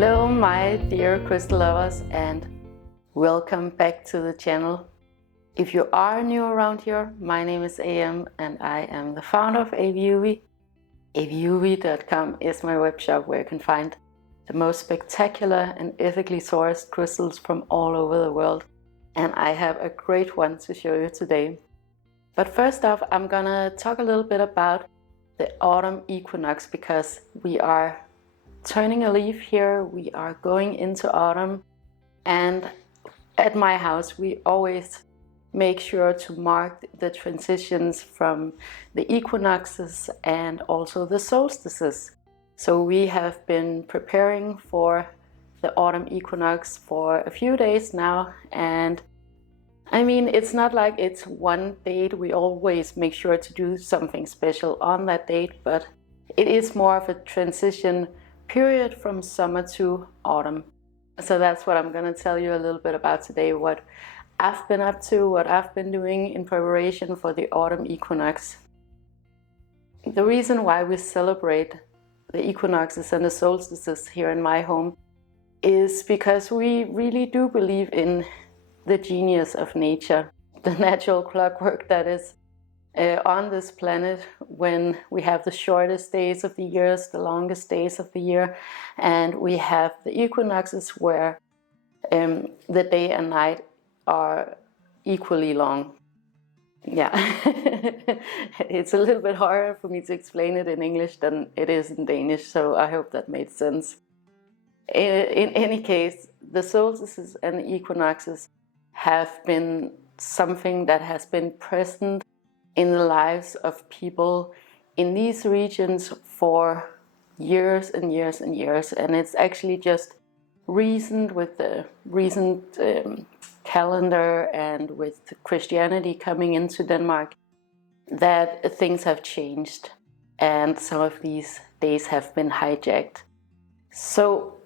Hello my dear crystal lovers, and welcome back to the channel. If you are new around here, my name is AM and I am the founder of AVIUVI. AVIUVI.com is my web shop where you can find the most spectacular and ethically sourced crystals from all over the world, and I have a great one to show you today. But first off, I'm gonna talk a little bit about the autumn equinox, because we are turning a leaf here, we are going into autumn, and at my house we always make sure to mark the transitions from the equinoxes and also the solstices. So we have been preparing for the autumn equinox for a few days now, and I mean, it's not like it's one date. We always make sure to do something special on that date, but it is more of a transition period from summer to autumn. So that's what I'm going to tell you a little bit about today, what I've been up to, what I've been doing in preparation for the autumn equinox. The reason why we celebrate the equinoxes and the solstices here in my home is because we really do believe in the genius of nature, the natural clockwork that is on this planet, when we have the shortest days of the years, the longest days of the year, and we have the equinoxes where the day and night are equally long. Yeah, it's a little bit harder for me to explain it in English than it is in Danish, so I hope that made sense. In any case, the solstices and the equinoxes have been something that has been present in the lives of people in these regions for years and years and years, and it's actually just recent with the recent calendar and with Christianity coming into Denmark that things have changed and some of these days have been hijacked. So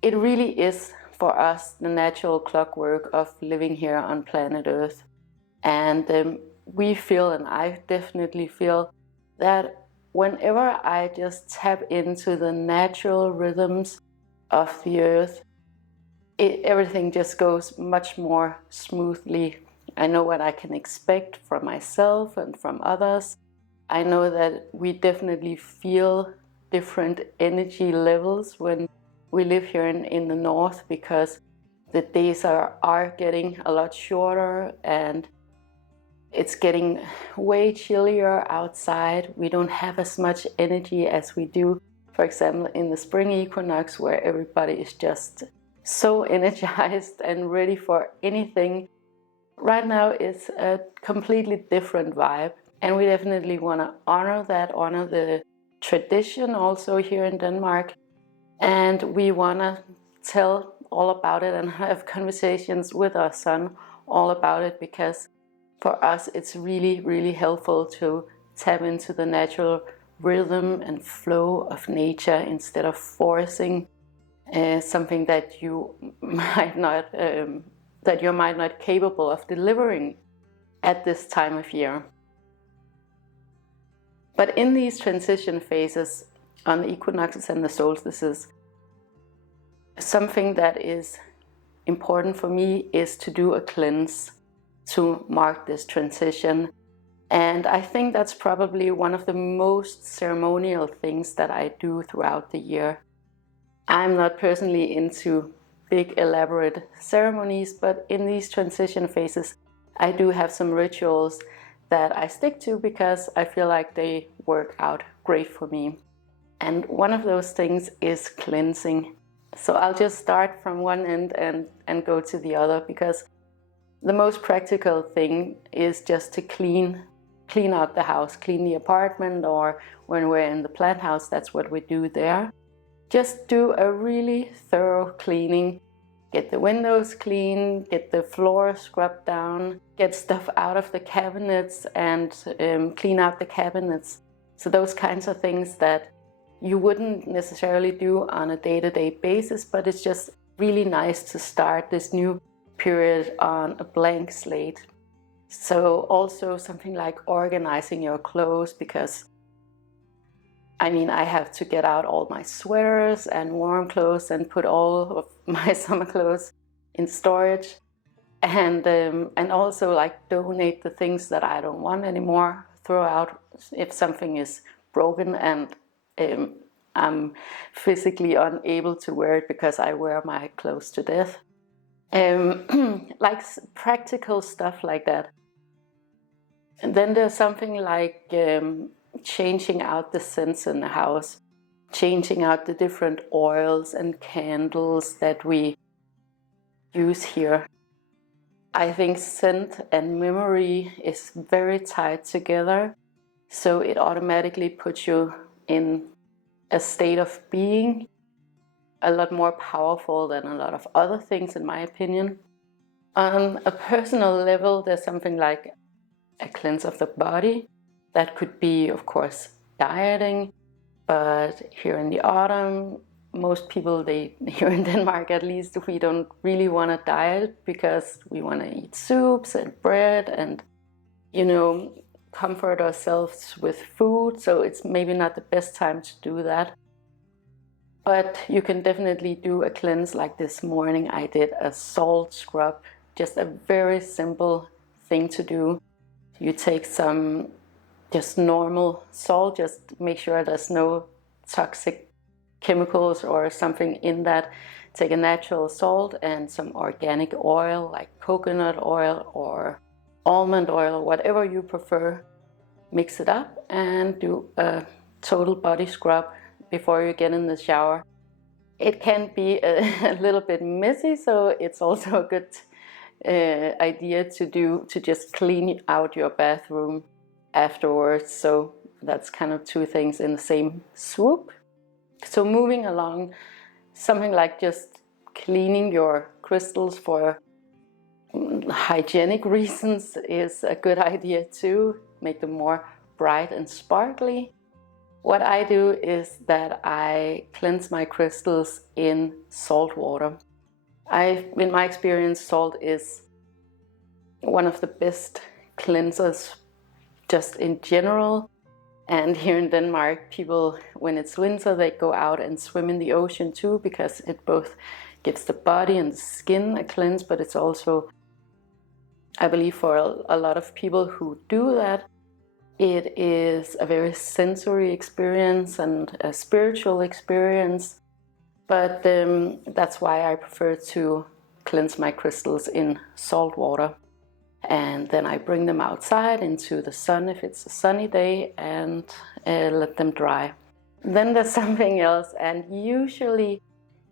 it really is for us the natural clockwork of living here on planet Earth, and we feel, and I definitely feel, that whenever I just tap into the natural rhythms of the earth, everything just goes much more smoothly. I know what I can expect from myself and from others. I know that we definitely feel different energy levels when we live here in the north, because the days are getting a lot shorter and it's getting way chillier outside. We don't have as much energy as we do, for example, in the spring equinox, where everybody is just so energized and ready for anything. Right now it's a completely different vibe, and we definitely want to honor that, honor the tradition also here in Denmark, and we want to tell all about it and have conversations with our son all about it, because for us it's really, really helpful to tap into the natural rhythm and flow of nature instead of forcing something that you might not capable of delivering at this time of year. But in these transition phases on the equinoxes and the solstices, something that is important for me is to do a cleanse to mark this transition. And I think that's probably one of the most ceremonial things that I do throughout the year. I'm not personally into big elaborate ceremonies, but in these transition phases I do have some rituals that I stick to because I feel like they work out great for me. And one of those things is cleansing. So I'll just start from one end and go to the other, because the most practical thing is just to clean out the house, clean the apartment, or when we're in the plant house, that's what we do there. Just do a really thorough cleaning. Get the windows clean, get the floor scrubbed down, get stuff out of the cabinets and clean out the cabinets. So those kinds of things that you wouldn't necessarily do on a day-to-day basis, but it's just really nice to start this new period on a blank slate. So also something like organizing your clothes, because I mean, I have to get out all my sweaters and warm clothes and put all of my summer clothes in storage, and also like donate the things that I don't want anymore, throw out if something is broken and I'm physically unable to wear it because I wear my clothes to death. Like practical stuff like that. And then there's something like changing out the scents in the house, changing out the different oils and candles that we use here. I think scent and memory is very tied together, so it automatically puts you in a state of being a lot more powerful than a lot of other things, in my opinion. On a personal level, there's something like a cleanse of the body. That could be, of course, dieting, but here in the autumn, most people, here in Denmark at least, we don't really want to diet because we want to eat soups and bread and, comfort ourselves with food. So it's maybe not the best time to do that. But you can definitely do a cleanse like this morning. I did a salt scrub, just a very simple thing to do. You take some just normal salt, just make sure there's no toxic chemicals or something in that. Take a natural salt and some organic oil like coconut oil or almond oil or whatever you prefer. Mix it up and do a total body scrub before you get in the shower. It can be a little bit messy, so it's also a good idea to just clean out your bathroom afterwards. So that's kind of two things in the same swoop. So moving along, something like just cleaning your crystals for hygienic reasons is a good idea too. Make them more bright and sparkly. What I do is that I cleanse my crystals in salt water. In my experience, salt is one of the best cleansers just in general. And here in Denmark, people, when it's winter, they go out and swim in the ocean too, because it both gives the body and the skin a cleanse, but it's also, I believe, for a lot of people who do that, it is a very sensory experience and a spiritual experience. But that's why I prefer to cleanse my crystals in salt water. And then I bring them outside into the sun if it's a sunny day and let them dry. Then there's something else, and usually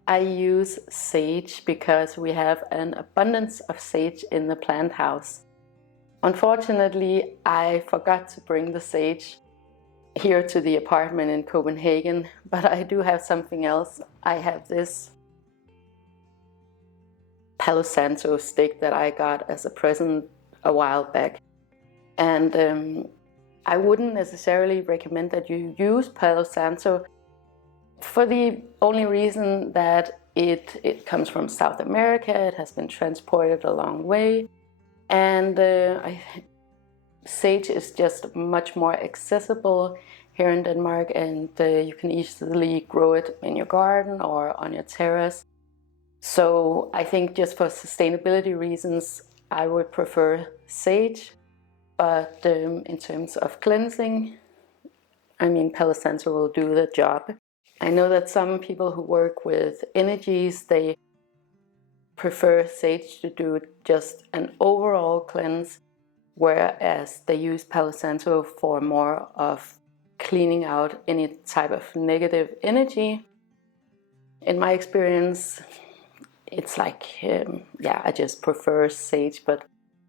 I use sage because we have an abundance of sage in the plant house. Unfortunately, I forgot to bring the sage here to the apartment in Copenhagen, but I do have something else. I have this Palo Santo stick that I got as a present a while back, and I wouldn't necessarily recommend that you use Palo Santo for the only reason that it comes from South America. It has been transported a long way, and sage is just much more accessible here in Denmark, and you can easily grow it in your garden or on your terrace. So I think just for sustainability reasons, I would prefer sage, but in terms of cleansing, I mean, Palo Santo will do the job. I know that some people who work with energies, they prefer sage to do just an overall cleanse, whereas they use Palo Santo for more of cleaning out any type of negative energy. In my experience, it's like, I just prefer sage, but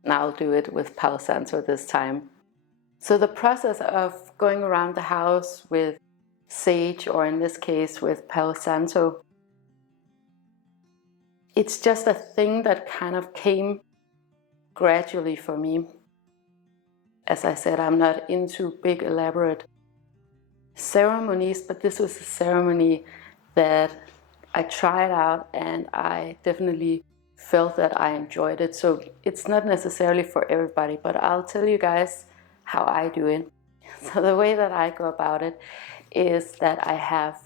I'll do it with Palo Santo this time. So the process of going around the house with sage, or in this case with Palo Santo, it's just a thing that kind of came gradually for me. As I said, I'm not into big elaborate ceremonies, but this was a ceremony that I tried out and I definitely felt that I enjoyed it. So it's not necessarily for everybody, but I'll tell you guys how I do it. So the way that I go about it is that I have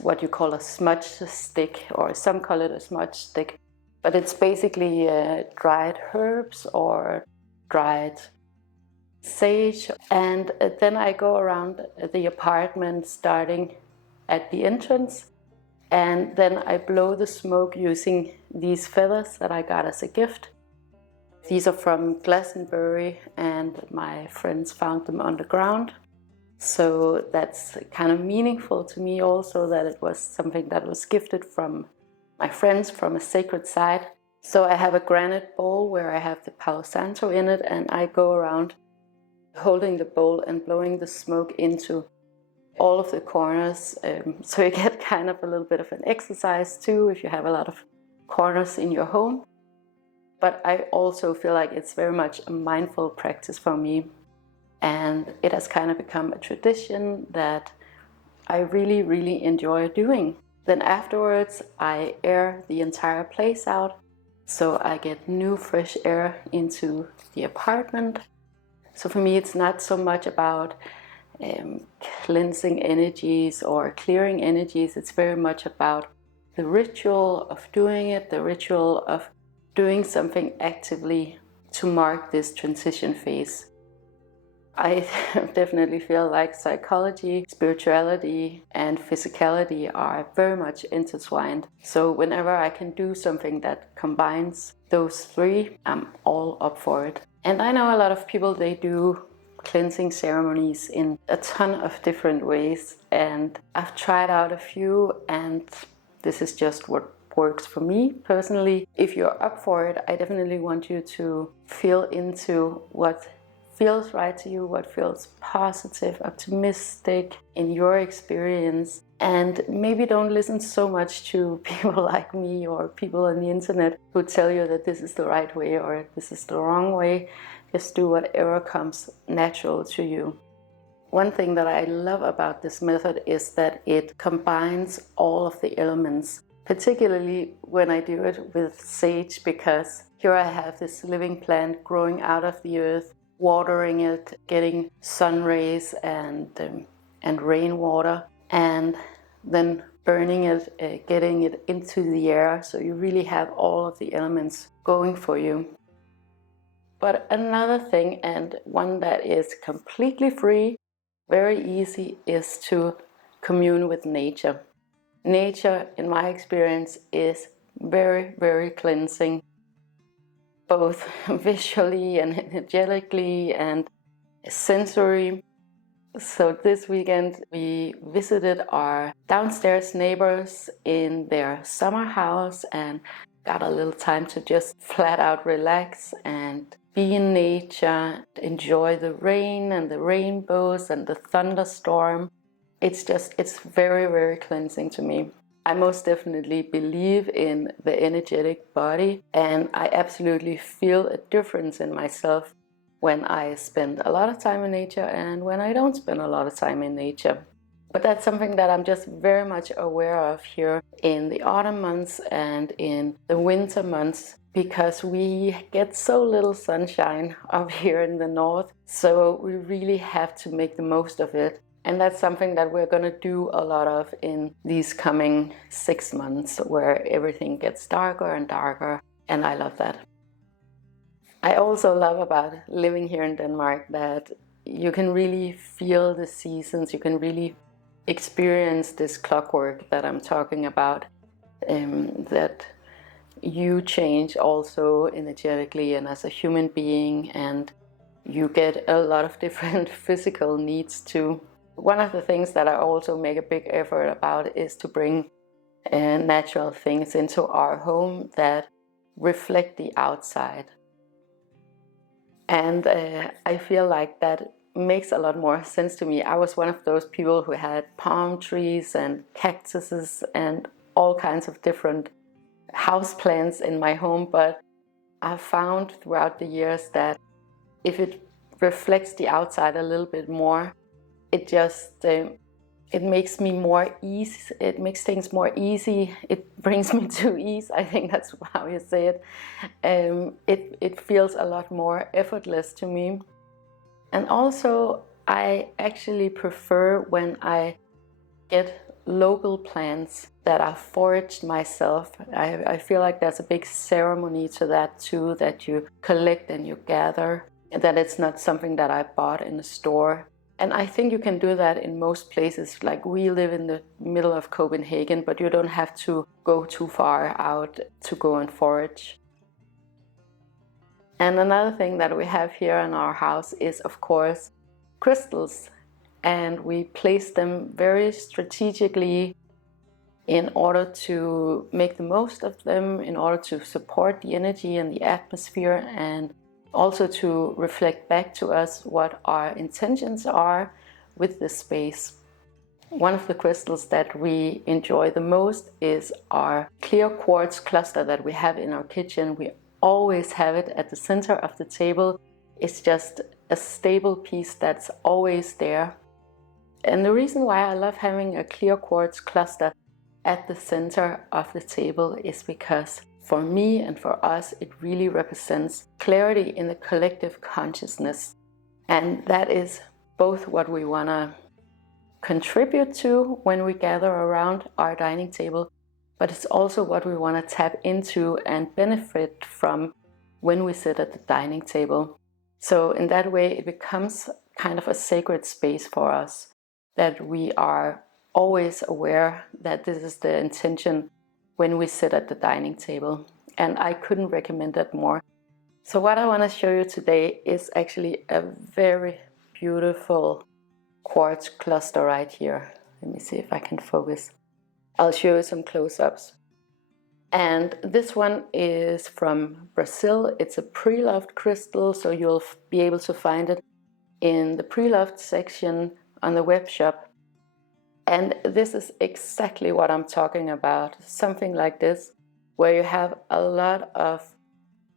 what you call a smudge stick, or some call it a smudge stick, but it's basically dried herbs or dried sage. And then I go around the apartment starting at the entrance, and then I blow the smoke using these feathers that I got as a gift. These are from Glastonbury, and my friends found them on the ground. So that's kind of meaningful to me also, that it was something that was gifted from my friends from a sacred site. So I have a granite bowl where I have the Palo Santo in it, and I go around holding the bowl and blowing the smoke into all of the corners. So you get kind of a little bit of an exercise too if you have a lot of corners in your home. But I also feel like it's very much a mindful practice for me. And it has kind of become a tradition that I really, really enjoy doing. Then afterwards, I air the entire place out, so I get new fresh air into the apartment. So for me, it's not so much about cleansing energies or clearing energies. It's very much about the ritual of doing it, the ritual of doing something actively to mark this transition phase. I definitely feel like psychology, spirituality, and physicality are very much intertwined. So whenever I can do something that combines those three, I'm all up for it. And I know a lot of people, they do cleansing ceremonies in a ton of different ways. And I've tried out a few, and this is just what works for me personally. If you're up for it, I definitely want you to feel into what feels right to you, what feels positive, optimistic in your experience. And maybe don't listen so much to people like me or people on the internet who tell you that this is the right way or this is the wrong way. Just do whatever comes natural to you. One thing that I love about this method is that it combines all of the elements, particularly when I do it with sage, because here I have this living plant growing out of the earth, watering it, getting sun rays and rainwater, and then burning it, getting it into the air. So you really have all of the elements going for you. But another thing, and one that is completely free, very easy, is to commune with nature. Nature, in my experience, is very, very cleansing, both visually and energetically and sensory. So this weekend we visited our downstairs neighbors in their summer house and got a little time to just flat out relax and be in nature, enjoy the rain and the rainbows and the thunderstorm. It's very, very cleansing to me. I most definitely believe in the energetic body, and I absolutely feel a difference in myself when I spend a lot of time in nature and when I don't spend a lot of time in nature. But that's something that I'm just very much aware of here in the autumn months and in the winter months, because we get so little sunshine up here in the north, so we really have to make the most of it. And that's something that we're going to do a lot of in these coming 6 months, where everything gets darker and darker, and I love that. I also love about living here in Denmark that you can really feel the seasons, you can really experience this clockwork that I'm talking about, that you change also energetically and as a human being, and you get a lot of different physical needs too. One of the things that I also make a big effort about is to bring natural things into our home that reflect the outside. And I feel like that makes a lot more sense to me. I was one of those people who had palm trees and cactuses and all kinds of different house plants in my home, but I've found throughout the years that if it reflects the outside a little bit more, it just it makes me more easy. It makes things more easy. It brings me to ease. I think that's how you say it. It feels a lot more effortless to me. And also, I actually prefer when I get local plants that are foraged myself. I feel like there's a big ceremony to that too, that you collect and you gather, and that it's not something that I bought in a store. And I think you can do that in most places. Like, we live in the middle of Copenhagen, but you don't have to go too far out to go and forage. And another thing that we have here in our house is, of course, crystals. And we place them very strategically in order to make the most of them, in order to support the energy and the atmosphere, and also to reflect back to us what our intentions are with this space. One of the crystals that we enjoy the most is our clear quartz cluster that we have in our kitchen. We always have it at the center of the table. It's just a stable piece that's always there. And the reason why I love having a clear quartz cluster at the center of the table is because for me and for us, it really represents clarity in the collective consciousness. And that is both what we want to contribute to when we gather around our dining table, but it's also what we want to tap into and benefit from when we sit at the dining table. So in that way, it becomes kind of a sacred space for us, that we are always aware that this is the intention when we sit at the dining table. And I couldn't recommend that more. So what I want to show you today is actually a very beautiful quartz cluster right here. Let me see if I can focus. I'll show you some close-ups. And this one is from Brazil. It's a pre-loved crystal, so you'll be able to find it in the pre-loved section on the web shop. And this is exactly what I'm talking about. Something like this, where you have a lot of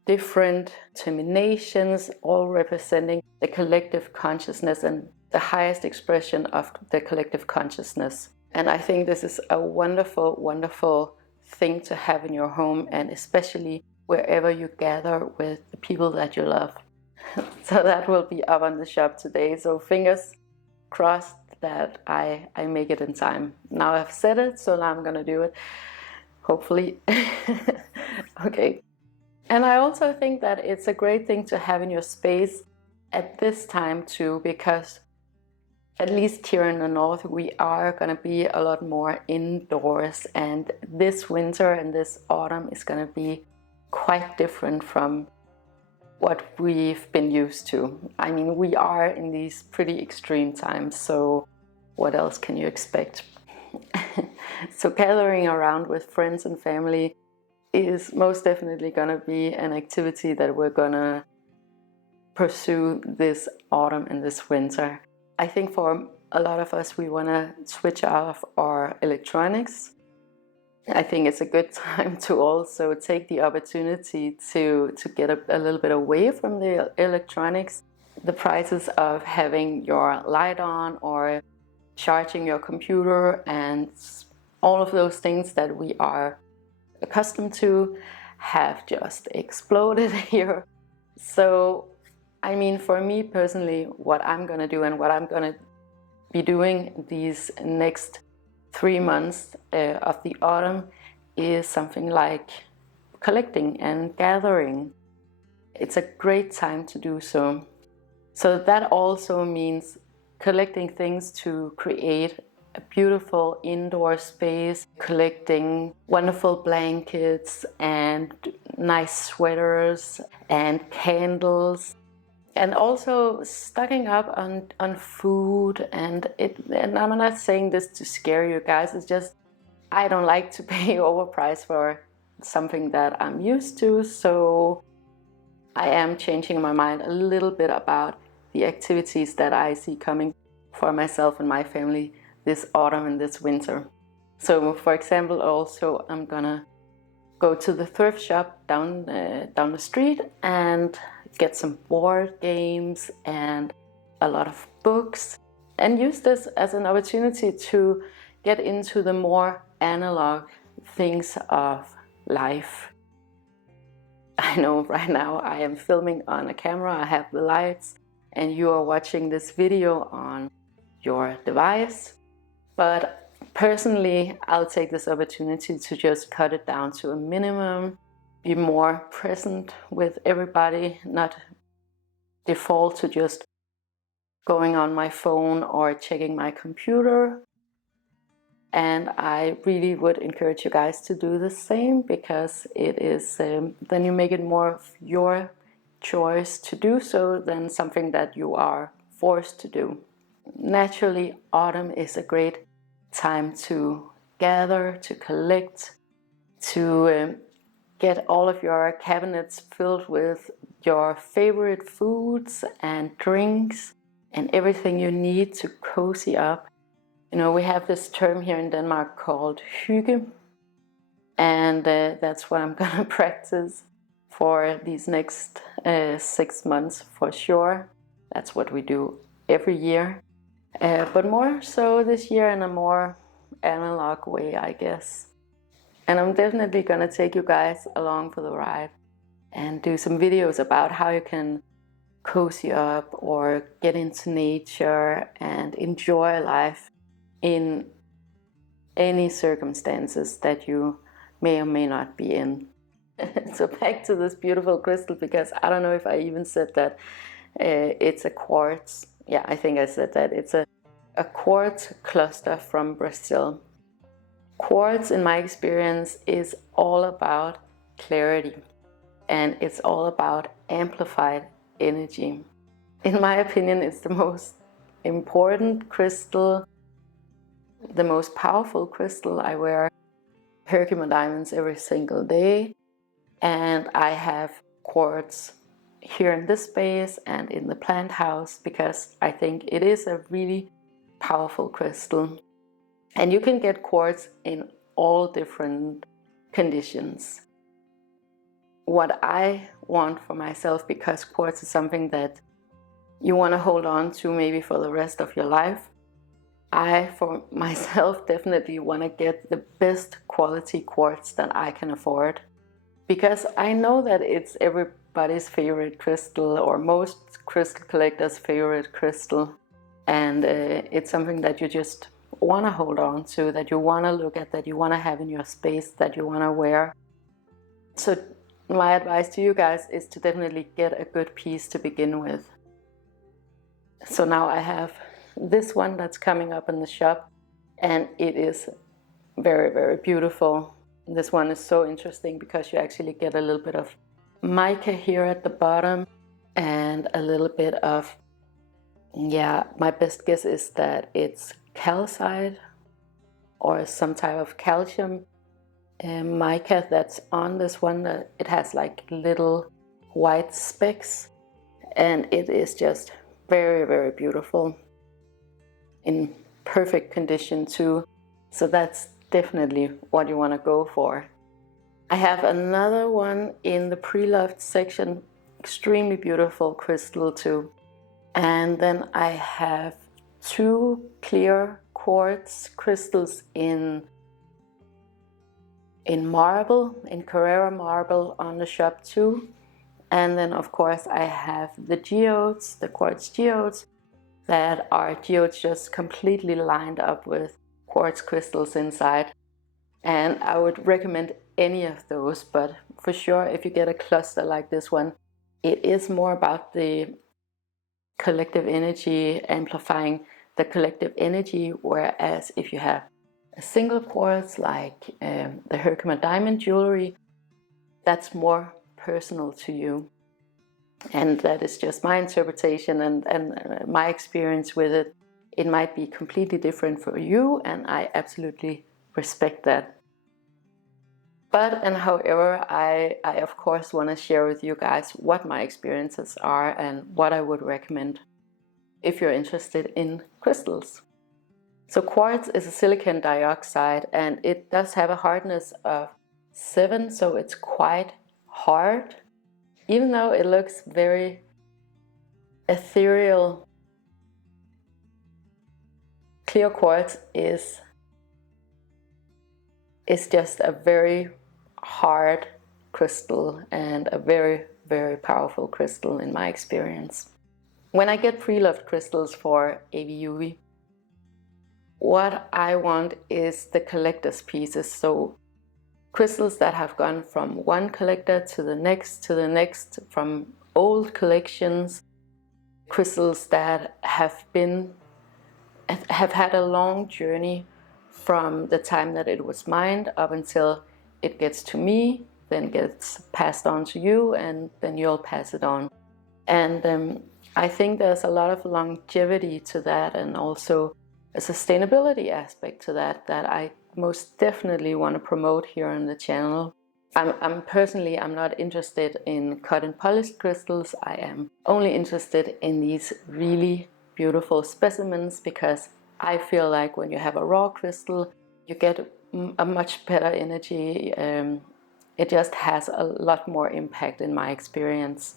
different terminations, all representing the collective consciousness and the highest expression of the collective consciousness. And I think this is a wonderful, wonderful thing to have in your home, and especially wherever you gather with the people that you love. So that will be up on the shop today. So fingers crossed that I make it in time. Now I've said it, so now I'm gonna do it, hopefully. Okay. And I also think that it's a great thing to have in your space at this time too, because at least here in the north, we are going to be a lot more indoors, and this winter and this autumn is going to be quite different from what we've been used to. I mean, we are in these pretty extreme times, so what else can you expect? So gathering around with friends and family is most definitely going to be an activity that we're going to pursue this autumn and this winter. I think for a lot of us, we want to switch off our electronics. I think it's a good time to also take the opportunity to get a little bit away from the electronics. The prices of having your light on or charging your computer and all of those things that we are accustomed to have just exploded here. So I mean, for me personally, what I'm going to do and what I'm going to be doing these next 3 months of the autumn is something like collecting and gathering. It's a great time to do so. So that also means collecting things to create a beautiful indoor space, collecting wonderful blankets and nice sweaters and candles. And also stocking up on food, and I'm not saying this to scare you guys, it's just I don't like to pay overpriced for something that I'm used to, so I am changing my mind a little bit about the activities that I see coming for myself and my family this autumn and this winter. So for example, also I'm gonna go to the thrift shop down the street and get some board games and a lot of books, and use this as an opportunity to get into the more analog things of life. I know right now I am filming on a camera, I have the lights and you are watching this video on your device. But personally, I'll take this opportunity to just cut it down to a minimum, be more present with everybody, not default to just going on my phone or checking my computer. And I really would encourage you guys to do the same, because it is then you make it more of your choice to do so than something that you are forced to do. Naturally, autumn is a great time to gather, to collect, to get all of your cabinets filled with your favorite foods and drinks and everything you need to cozy up. You know, we have this term here in Denmark called hygge, and that's what I'm gonna practice for these next 6 months for sure. That's what we do every year, but more so this year in a more analog way, I guess. And I'm definitely gonna take you guys along for the ride and do some videos about how you can cozy up or get into nature and enjoy life in any circumstances that you may or may not be in. So back to this beautiful crystal, because I don't know if I even said that it's a quartz. Yeah, I think I said that. It's a quartz cluster from Brazil. Quartz, in my experience, is all about clarity, and it's all about amplified energy. In my opinion, it's the most important crystal, the most powerful crystal. I wear Herkimer diamonds every single day, and I have quartz here in this space and in the plant house because I think it is a really powerful crystal. And you can get quartz in all different conditions. What I want for myself, because quartz is something that you want to hold on to maybe for the rest of your life, I, for myself, definitely want to get the best quality quartz that I can afford, because I know that it's everybody's favorite crystal, or most crystal collectors' favorite crystal, and it's something that you just want to hold on to, that you want to look at, that you want to have in your space, that you want to wear. So my advice to you guys is to definitely get a good piece to begin with. So now I have this one that's coming up in the shop, and it is very, very beautiful. This one is so interesting because you actually get a little bit of mica here at the bottom and a little bit of, yeah, my best guess is that it's calcite or some type of calcium mica that's on this one. It has like little white specks, and it is just very, very beautiful, in perfect condition too. So that's definitely what you want to go for. I have another one in the pre-loved section, extremely beautiful crystal too. And then I have 2 clear quartz crystals in marble, in Carrara marble on the shop too. And then of course I have the geodes, the quartz geodes, that are geodes just completely lined up with quartz crystals inside. And I would recommend any of those, but for sure if you get a cluster like this one, it is more about the collective energy, amplifying the collective energy, whereas if you have a single quartz like the Herkimer diamond jewelry, that's more personal to you. And that is just my interpretation and my experience with it. It might be completely different for you, and I absolutely respect that. But and however, I of course want to share with you guys what my experiences are and what I would recommend if you're interested in crystals. So quartz is a silicon dioxide, and it does have a hardness of 7, so it's quite hard. Even though it looks very ethereal, clear quartz is just a very hard crystal and a very, very powerful crystal in my experience. When I get pre-loved crystals for AVIUVI, what I want is the collector's pieces. So crystals that have gone from one collector to the next, from old collections, crystals that have had a long journey from the time that it was mined up until it gets to me, then gets passed on to you, and then you'll pass it on. And I think there's a lot of longevity to that, and also a sustainability aspect to that I most definitely want to promote here on the channel. I'm personally not interested in cut and polished crystals. I am only interested in these really beautiful specimens, because I feel like when you have a raw crystal, you get a much better energy. It just has a lot more impact in my experience.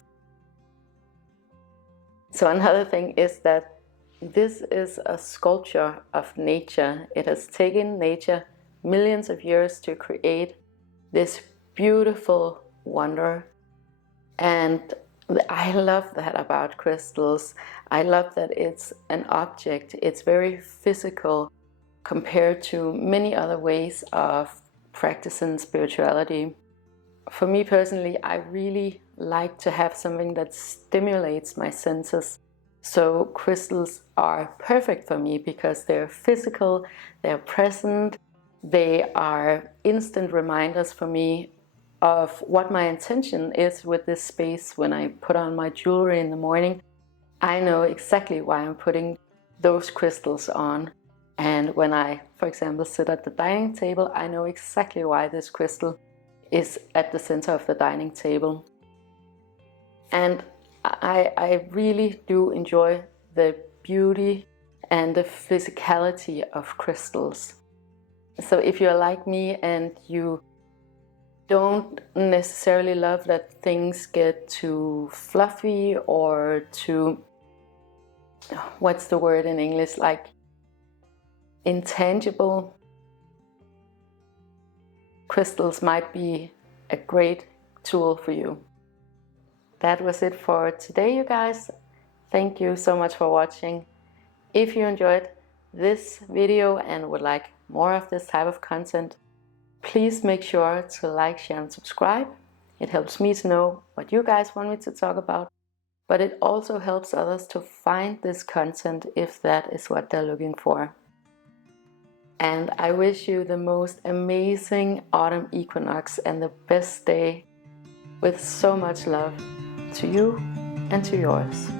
So another thing is that this is a sculpture of nature. It has taken nature millions of years to create this beautiful wonder, and I love that about crystals. I love that it's an object. It's very physical compared to many other ways of practicing spirituality. For me personally, I really like to have something that stimulates my senses. So crystals are perfect for me because they're physical, they're present, they are instant reminders for me of what my intention is with this space. When I put on my jewelry in the morning, I know exactly why I'm putting those crystals on. And when I, for example, sit at the dining table, I know exactly why this crystal is at the center of the dining table. And I really do enjoy the beauty and the physicality of crystals. So if you're like me and you don't necessarily love that things get too fluffy or too, what's the word in English, like intangible, crystals might be a great tool for you. That was it for today, you guys. Thank you so much for watching. If you enjoyed this video and would like more of this type of content, please make sure to like, share, and subscribe. It helps me to know what you guys want me to talk about, but it also helps others to find this content if that is what they're looking for. And I wish you the most amazing autumn equinox and the best day, with so much love to you and to yours.